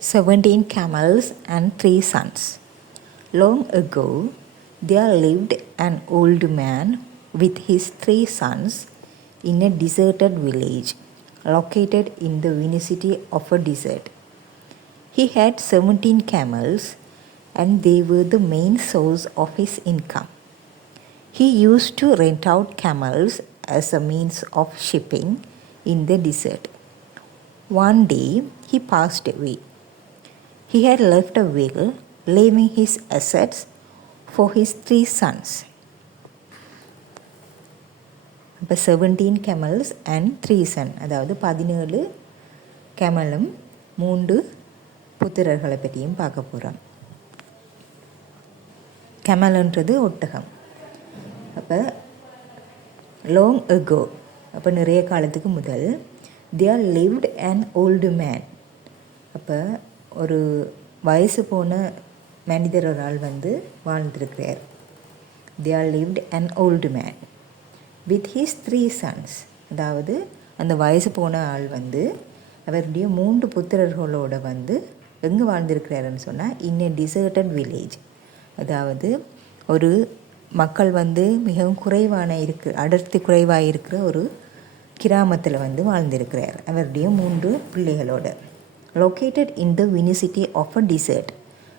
17 camels and 3 sons. Long ago, there lived an old man with his 3 sons in a deserted village located in the vicinity of a desert. He had 17 camels and they were the main source of his income. He used to rent out camels as a means of shipping in the desert. One day, he passed away. He had left a will, leaving his assets for his 3 sons. இப்போ 17 camels and 3 sons, அதாவது 17 கேமலும் 3 புத்திரர்களை பற்றியும் பார்க்க போகிறோம். கேமல்ன்றது ஒட்டகம். அப்போ long ago, அப்போ நிறைய காலத்துக்கு முதல், there lived an old man. அப்போ ஒரு வயசு போன மனிதர் ஒரு ஆள் வாழ்ந்திருக்கிறார். there lived an old man with his 3 sons. அதாவது அந்த வயசு போன ஆள் அவருடைய 3 புத்திரர்களோடு எங்கே வாழ்ந்திருக்கிறாருன்னு சொன்னால் in a deserted village. அதாவது ஒரு மக்கள் மிகவும் குறைவான அடர்த்தி குறைவாக இருக்கிற ஒரு கிராமத்தில் வாழ்ந்திருக்கிறார் அவருடைய 3 பிள்ளைகளோடு. லொக்கேட்டட் இன் த வினிசிட்டி ஆஃப் அ டிசர்ட்.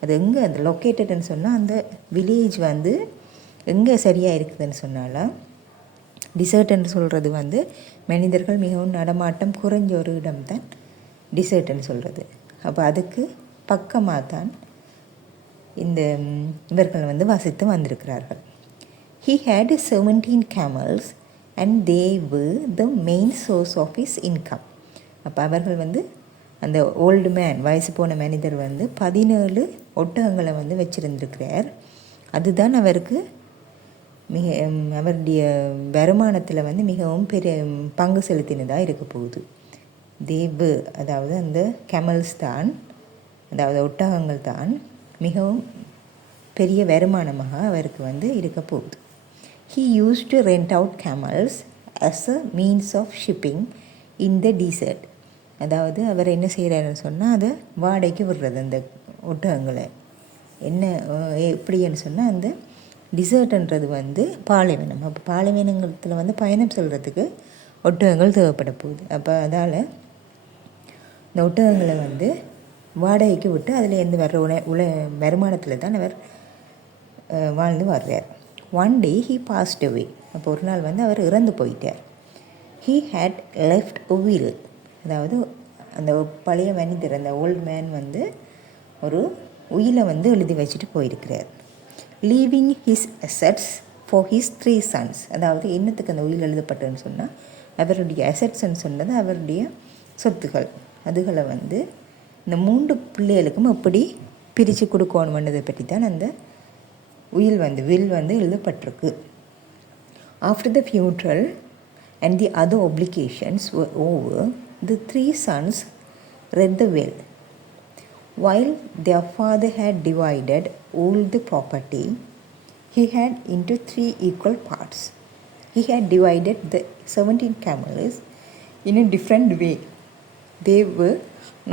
அது எங்கே அந்த லொக்கேட்டட்னு சொன்னால் அந்த வில்லேஜ் எங்கே சரியாக இருக்குதுன்னு சொன்னாலும், டிசர்ட்னு சொல்கிறது மனிதர்கள் மிகவும் நடமாட்டம் குறைஞ்ச ஒரு இடம்தான் டிசர்ட்னு சொல்கிறது. அப்போ அதுக்கு பக்கமாக தான் இந்த இவர்கள் வசித்து வந்திருக்கிறார்கள். He had 17 camels and they were the main source of his income. அப்போ அவர்கள் அந்த ஓல்டு மேன், வயசு போன மனிதர் 17 ஒட்டகங்களை வச்சுருந்துருக்கிறார். அதுதான் அவருக்கு அவருடைய வருமானத்தில் மிகவும் பெரிய பங்கு செலுத்தினதாக இருக்க போகுது. தேவு, அதாவது அந்த கேமல்ஸ் தான், அதாவது ஒட்டகங்கள் தான் மிகவும் பெரிய வருமானமாக அவருக்கு இருக்க போகுது. He used to rent out camels as a means of shipping in the desert. அதாவது அவர் என்ன செய்கிறாருன்னு சொன்னால் அதை வாடகைக்கு விடுறது அந்த ஒட்டகங்களை. என்ன எப்படின்னு சொன்னால் அந்த டிசர்ட்ன்றது பாலைவனம். அப்போ பாலைவனத்தில் பயணம் செல்கிறதுக்கு ஒட்டகங்கள் தேவைப்பட போகுது. அப்போ அதால் இந்த ஒட்டகங்களை வாடகைக்கு விட்டு அதில் எந்த வருமானத்தில் தான் அவர் வாழ்ந்து வர்றார். One day he passed away. அப்போ ஒரு நாள் அவர் இறந்து போயிட்டார். He had left a will. அதாவது அந்த பழைய மனிதர், அந்த ஓல்டு மேன் ஒரு உயிலை எழுதி வச்சுட்டு போயிருக்கிறார். Leaving his assets for his 3 sons. அதாவது என்னத்துக்கு அந்த உயில் எழுதப்பட்டதுன்னு சொன்னால், அவருடைய அசட்ஸ்ன்னு சொன்னது அவருடைய சொத்துக்கள். அதுகளை இந்த 3 பிள்ளைகளுக்கும் எப்படி பிரித்து கொடுக்கணுமன்றதை பற்றி தான் அந்த உயில் வில் எழுதப்பட்டிருக்கு. After the funeral and the other obligations were over, the 3 sons read the will. While their father had divided all the property, he had into 3 equal parts. He had divided the 17 camels in a different way. They were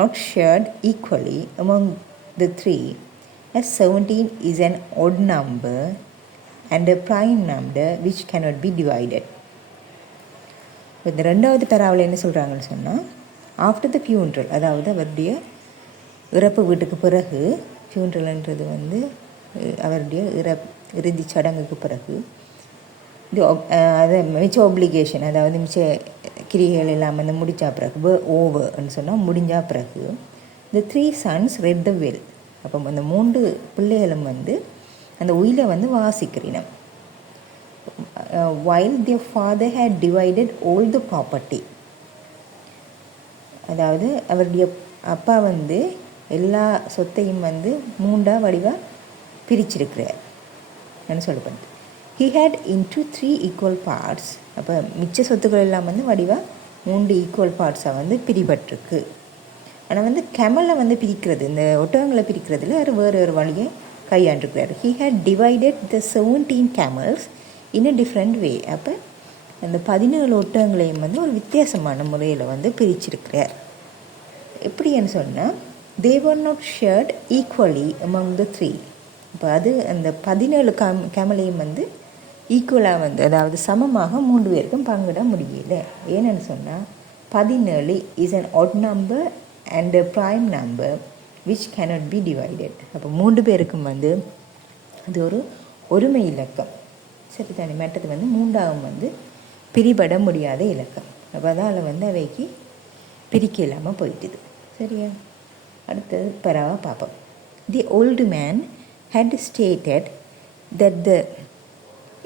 not shared equally among the 3, as 17 is an odd number and a prime number which cannot be divided. இந்த 2வது தராவில் என்ன சொல்கிறாங்கன்னு சொன்னால், after the funeral, அதாவது அவருடைய இறப்பு வீட்டுக்கு பிறகு, ஃபியூனரல்ன்றது அவருடைய இறுதி சடங்குக்கு பிறகு, இது அதை மிச்ச ஒப்ளிகேஷன், அதாவது மிச்ச கிரிகைகள் எல்லாம் முடித்தா பிறகு, ஓவர்ன்னு சொன்னால் முடிஞ்சா பிறகு, இந்த 3 sons read the will. அப்போ அந்த 3 பிள்ளைகளும் அந்த உயிலை வாசிக்கிறீனம். While their father had divided all the property. அதாவது அவருடைய அப்பா எல்லா சொத்தையும் 3 வடிவாக பிரிச்சிருக்கிறார் சொல்லப்படுது. He had into 3 equal parts. அப்போ மிச்ச சொத்துக்கள் எல்லாம் வடிவாக 3 ஈக்குவல் பார்ட்ஸாக பிரிபட்டிருக்கு. ஆனால் கெமலை பிரிக்கிறது, இந்த ஒட்டகங்களை பிரிக்கிறதுல அவர் வேறு ஒரு வழியை கையாண்டிருக்கிறார். He had divided the 17 camels in a different way. அப்போ அந்த 17 ஒட்டகங்களையும் ஒரு வித்தியாசமான முறையில் பிரிச்சிருக்கிறார். எப்படின்னு சொன்னால், they were not shared equally among the three. இப்போ அது அந்த 17 கேமலையும் வந்து ஈக்குவலாக வந்து அதாவது சமமாக 3 பேருக்கும் பங்கிட முடியல. ஏன்னு சொன்னால் 17 is an add number and prime number which cannot be divided. அப்போ 3 பேருக்கும் வந்து அது ஒரு ஒருமை இலக்கம். சரி தானே, மற்றது வந்து 3ஆவும் வந்து பிரிபட முடியாத இலக்கம். அப்போ அதால் வந்து அவைக்கு பிரிக்க இல்லாமல் போயிட்டுது. சரியா, அடுத்தது பரவா பார்ப்போம். தி old man had stated that the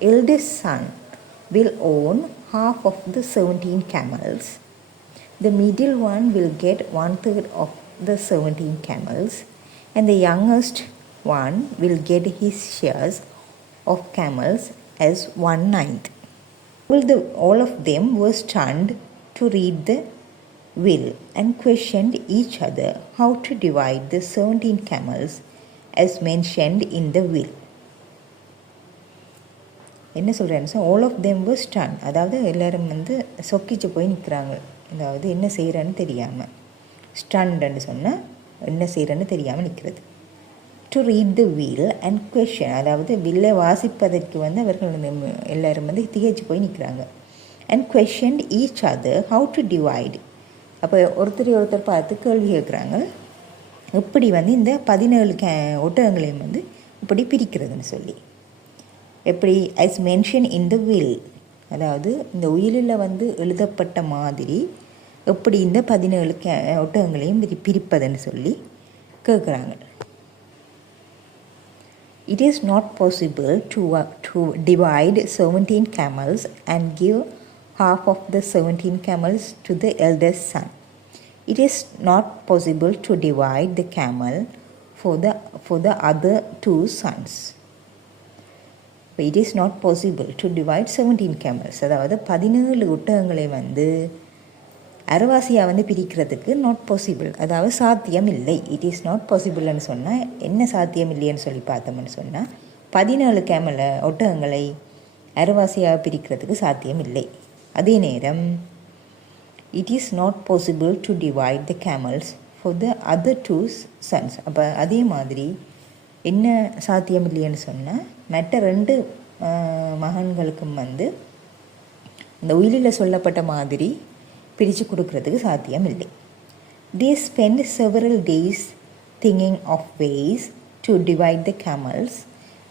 eldest son will own half of the 17 camels. The middle one will get 1/3 of the 17 camels, and the youngest one will get his shares of camels as 1/9. All of them were stunned to read the will and questioned each other how to divide the 17 camels as mentioned in the will. என்ன சொல்கிறேன்னு all of them were stunned, அதாவது எல்லோரும் வந்து சொக்கிச்சு போய் நிற்கிறாங்க. அதாவது என்ன செய்கிறேன்னு தெரியாமல். ஸ்டன்டுன்னு சொன்னால் என்ன செய்கிறேன்னு தெரியாமல் நிற்கிறது. To read the will and question, அதாவது வில்லை வாசிப்பதற்கு வந்து அவர்கள் எல்லோரும் வந்து திகைச்சு போய் நிற்கிறாங்க. And questioned each other how to divide. அப்போ ஒருத்தர் பார்த்து கேள்வி கேட்குறாங்க, எப்படி வந்து இந்த 17 ஒட்டகங்களையும் வந்து இப்படி பிரிக்கிறதுன்னு சொல்லி. எப்படி as mentioned in the will, அதாவது இந்த உயிலில் வந்து எழுதப்பட்ட மாதிரி எப்படி இந்த 17 ஒட்டகங்களையும் பிரிப்பதுன்னு சொல்லி கேட்குறாங்க. It is not possible to divide 17 camels and give half of the 17 camels to the eldest son. It is not possible to divide the camel for the other 2 sons. It is not possible to divide 17 camels. அதாவது 17 ஒட்டகங்களை வந்து அரைவாசியாக வந்து பிரிக்கிறதுக்கு not possible, அதாவது சாத்தியம் இல்லை. It is not பாசிபிள்னு சொன்னால் என்ன சாத்தியம் இல்லைன்னு சொல்லி பார்த்தோம்னு சொன்னால் 17 ஒட்டகங்களை அரைவாசியாக பிரிக்கிறதுக்கு சாத்தியம் இல்லை. அதே நேரம் it is not possible to divide the camels for the other 2 sons. அப்போ அதே மாதிரி என்ன சாத்தியம் இல்லைன்னு சொன்னால் மற்ற 2 மகன்களுக்கும் வந்து இந்த உயிலில் சொல்லப்பட்ட மாதிரி பிரித்து கொடுக்கறதுக்கு சாத்தியம் இல்லை. They spent several days thinking of ways to divide the camels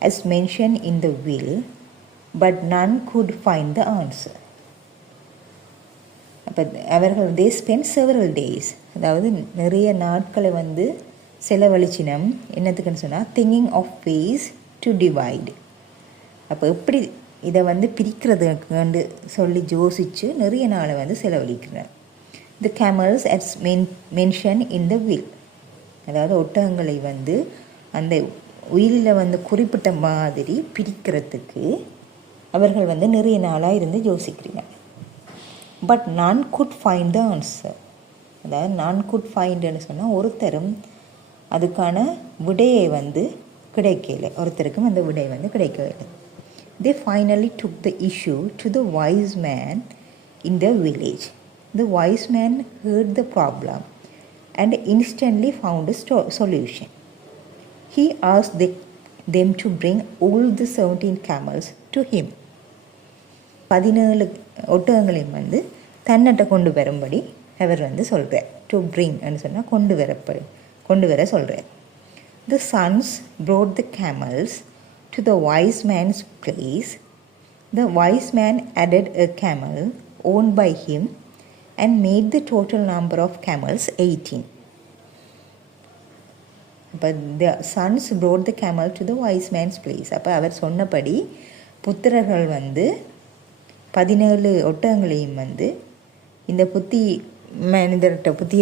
as mentioned in the will, but none could find the answer. அப்போ அவர்கள் they spent several days, அதாவது நிறைய நாட்களை வந்து செலவழிச்சினம். என்னத்துக்குன்னு சொன்னால் thinking of ways to divide. அப்போ எப்படி இதை வந்து பிரிக்கிறதுக்கு சொல்லி யோசித்து நிறைய நாளை வந்து செலவழிக்கிறார். The camels as mention in the will, அதாவது ஒட்டகங்களை வந்து அந்த உயிலில் வந்து குறிப்பிட்ட மாதிரி பிரிக்கிறதுக்கு அவர்கள் வந்து நிறைய நாளாக இருந்து யோசிக்கிறாங்க. பட் நான் குட் ஃபைண்ட் த ஆன்சர், அதாவது நான் குட் ஃபைண்டுன்னு சொன்னால் ஒருத்தரும் அதுக்கான விடையை வந்து கிடைக்கலை, ஒருத்தருக்கும் அந்த விடை வந்து கிடைக்கவில்லை. They finally took the issue to the wise man in the village. The wise man heard the problem and instantly found a solution. He asked them to bring all the 17 camels to him. 17 ஒட்டகங்களையும் வந்து தன்னட்ட கொண்டு வரும்படி அவர் வந்து சொல்கிறார். To bring என்று சொன்னால் கொண்டு வர சொல்கிறார். The sons brought the camels to the wise man's place. The wise man added a camel owned by him and made the total number of camels 18. But the sons brought the camel to the wise man's place. அப்போ அவர் சொன்னபடி புத்திரர்கள் வந்து 17 ஒட்டகங்களையும் வந்து இந்த புத்தி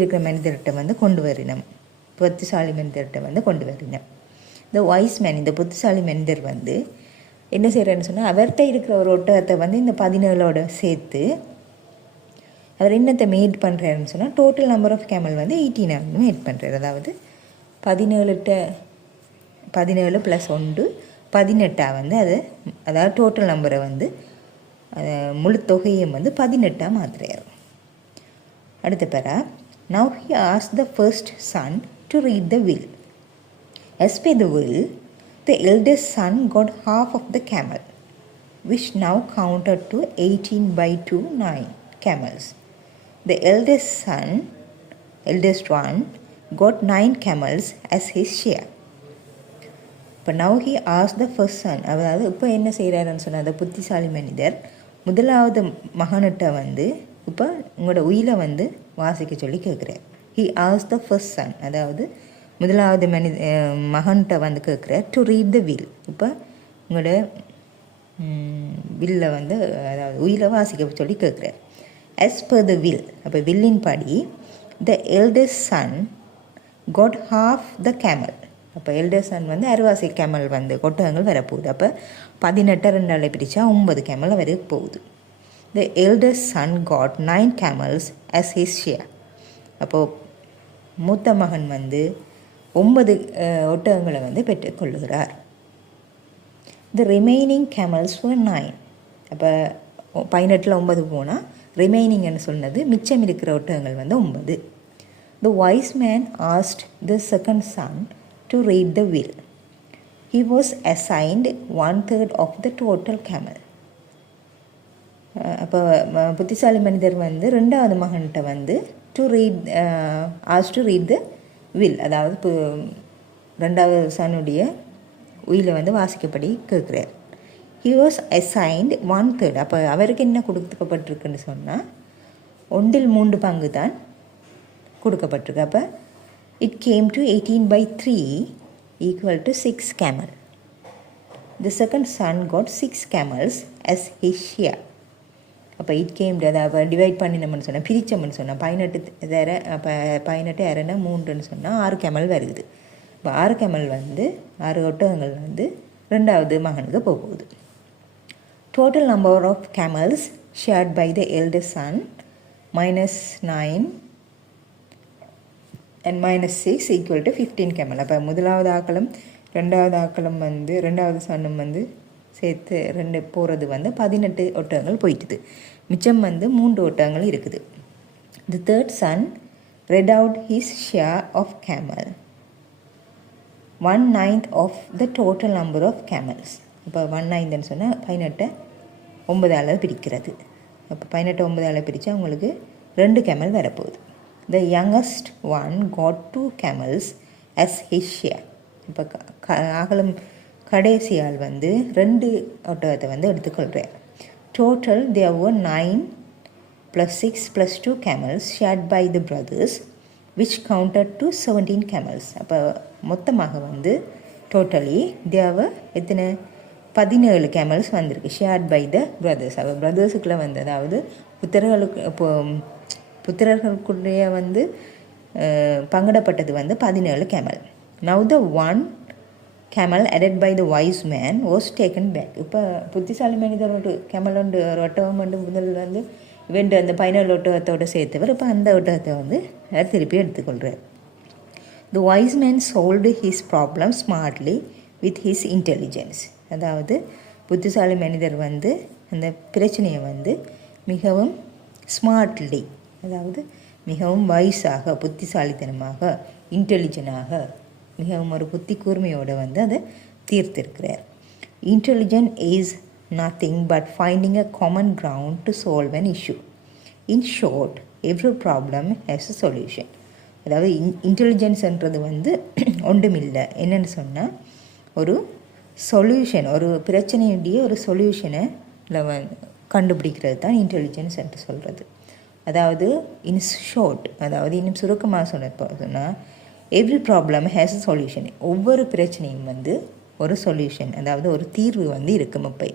இருக்கிற மனிதர்கிட்ட வந்து கொண்டு வரணும், புத்திசாலி மனிதர்கிட்ட வந்து கொண்டு வரணும். இந்த வாய்ஸ் மேன், இந்த புத்திசாலி மனிதர் வந்து என்ன செய்கிறாருன்னு சொன்னால் அவர்கிட்ட இருக்கிற ஒரு ஒட்டகத்தை வந்து இந்த 17ஓட சேர்த்து அவர் என்னத்தை மேட் பண்ணுறாருன்னு சொன்னால் டோட்டல் நம்பர் ஆஃப் கேமல் வந்து 18 மேட் பண்ணுறாரு. அதாவது 17 + 1 18 வந்து அதாவது டோட்டல் நம்பரை வந்து முழு தொகையும் வந்து 18 மாற்றுறாரு. அடுத்த பேரா, now he asked the first son to read the will. As per the will, the eldest son got half of the camel, which now counted to 18/2 9 camels. The eldest one, got 9 camels as his share. இப்போ now he ஆஸ் the first son, அதாவது இப்போ என்ன செய்கிறாருன்னு சொன்னால் அந்த புத்திசாலி மனிதர் முதலாவது மகன்கிட்ட வந்து இப்போ உங்களோட உயிரை வந்து வாசிக்க சொல்லி கேட்குறார். ஹி ஆஸ் த ஃபர்ஸ்ட் சன், அதாவது முதலாவது மகன்கிட்ட வந்து கேட்குறார் டு ரீட் த வில். இப்போ உங்களோட வில்லை வந்து அதாவது உயிரை வாசிக்க சொல்லி கேட்குறார். as per the will, அப்போ வில்லின் படி the eldest son got half the camel. அப்போ எல்டர் சன் வந்து அரைவாசி கேமல் வந்து ஒட்டகங்கள் வரப்போகுது. அப்போ 18 2 பிரித்தா 9 கேமல் வர போகுது. The elder son got 9 camels as his share. அப்போது மூத்த மகன் வந்து 9 ஒட்டகங்களை வந்து பெற்றுக்கொள்ளுகிறார். The remaining camels were 9. அப்போ 18 9 போனால் ரிமைனிங்னு சொன்னது மிச்சம் இருக்கிற ஒட்டகங்கள் வந்து 9. The wise man asked the second son to read the will. He was assigned 1/3 of the total camel. அப்போ புத்திசாலி மனிதர் வந்து ரெண்டாவது மகன்கிட்ட வந்து asked to read the will, அதாவது இப்போ ரெண்டாவது சனுடைய உயிரை வந்து வாசிக்கப்படி கேட்குறார். He was assigned 1/3. அப்போ அவருக்கு என்ன கொடுக்கப்பட்டிருக்குன்னு சொன்னால் 1/3 பங்கு தான் கொடுக்கப்பட்டிருக்கு. அப்போ it came to 18/3 equal to 6 camel. The second son got 6 camels as his share. அப்போ it came to, அதை டிவைட் பண்ணினோம்னு சொன்னால் பிரித்தோம்னு சொன்னால் 18 வேற, அப்போ 18 2 3ன்னு சொன்னால் 6 கேமல் வருது. இப்போ 6 கேமல் வந்து 6 ஒட்டகங்கள் வந்து ரெண்டாவது மகனுக்கு போகுது. Total number of camels shared by the eldest son -9 and -6 equal to 15 camel. அப்போ முதலாவது ஆக்களும் ரெண்டாவது ஆக்களும் வந்து ரெண்டாவது சன்னும் வந்து சேர்த்து 2 போகிறது வந்து 18 ஒட்டகங்கள் போயிட்டுது. மிச்சம் வந்து 3 ஒட்டகங்கள் இருக்குது. The third son read out his share of camel, 1/9 of the total number of camels. இப்போ 1/9ன்னு சொன்னால் 18 9ஆல் பிரிக்கிறது. அப்போ 18 9ஆல் பிரித்தா உங்களுக்கு 2 கேமல் வரப்போகுது. The youngest one got 2 camels as his share. இப்போ அகலம் கடைசியால் வந்து 2 ஒட்டகத்தை வந்து எடுத்துக்கொள்கிறார். Total there were 9 + 6 + 2 camels shared by the brothers, which counted to 17 camels. அப்போ மொத்தமாக வந்து டோட்டலி there were எத்தனை 17 கேமல்ஸ் வந்திருக்கு ஷேர்ட் பை த பிரதர்ஸ். அப்போ பிரதர்ஸுக்குள்ளே வந்து அதாவது புத்திரர்களுக்குள்ளேய வந்து பங்கிடப்பட்டது வந்து 17 camel. Now the 1 camel added by the wise man was taken back. இப்போ புத்திசாலி மனிதரோட கேமல் உண்டு ஒரு ஒட்டகம் வந்து முதல் வந்து இவன் அந்த 17 ஒட்டகத்தோடு சேர்த்தவர் இப்போ அந்த ஒட்டகத்தை வந்து திருப்பி எடுத்துக்கொள்கிறார். The wise man solved his problem smartly with his intelligence. அதாவது புத்திசாலி மனிதர் வந்து அந்த பிரச்சனையை வந்து மிகவும் ஸ்மார்ட்லி, அதாவது மிகவும் வைஸாக புத்திசாலித்தனமாக இன்டெலிஜென்டாக மிகவும் ஒரு புத்தி கூர்மையோடு வந்து அதை தீர்த்திருக்கிறார். Intelligent is nothing but finding a common ground to solve an issue. In short every problem has a solution. அதாவது இன்டெலிஜென்ஸ்ன்றது வந்து ஒன்றுமில்லை, என்னென்னு சொன்னால் ஒரு சொல்யூஷன், ஒரு பிரச்சனையுடைய ஒரு சொல்யூஷனை கண்டுபிடிக்கிறது தான் இன்டெலிஜென்ஸ் என்று சொல்கிறது. அதாவது இன் ஷார்ட், அதாவது இன்னும் சுருக்கமாக சொன்னால் every problem has a solution. ஒவ்வொரு பிரச்சனையும் வந்து ஒரு சொல்யூஷன், அதாவது ஒரு தீர்வு வந்து இருக்கும். இப்போ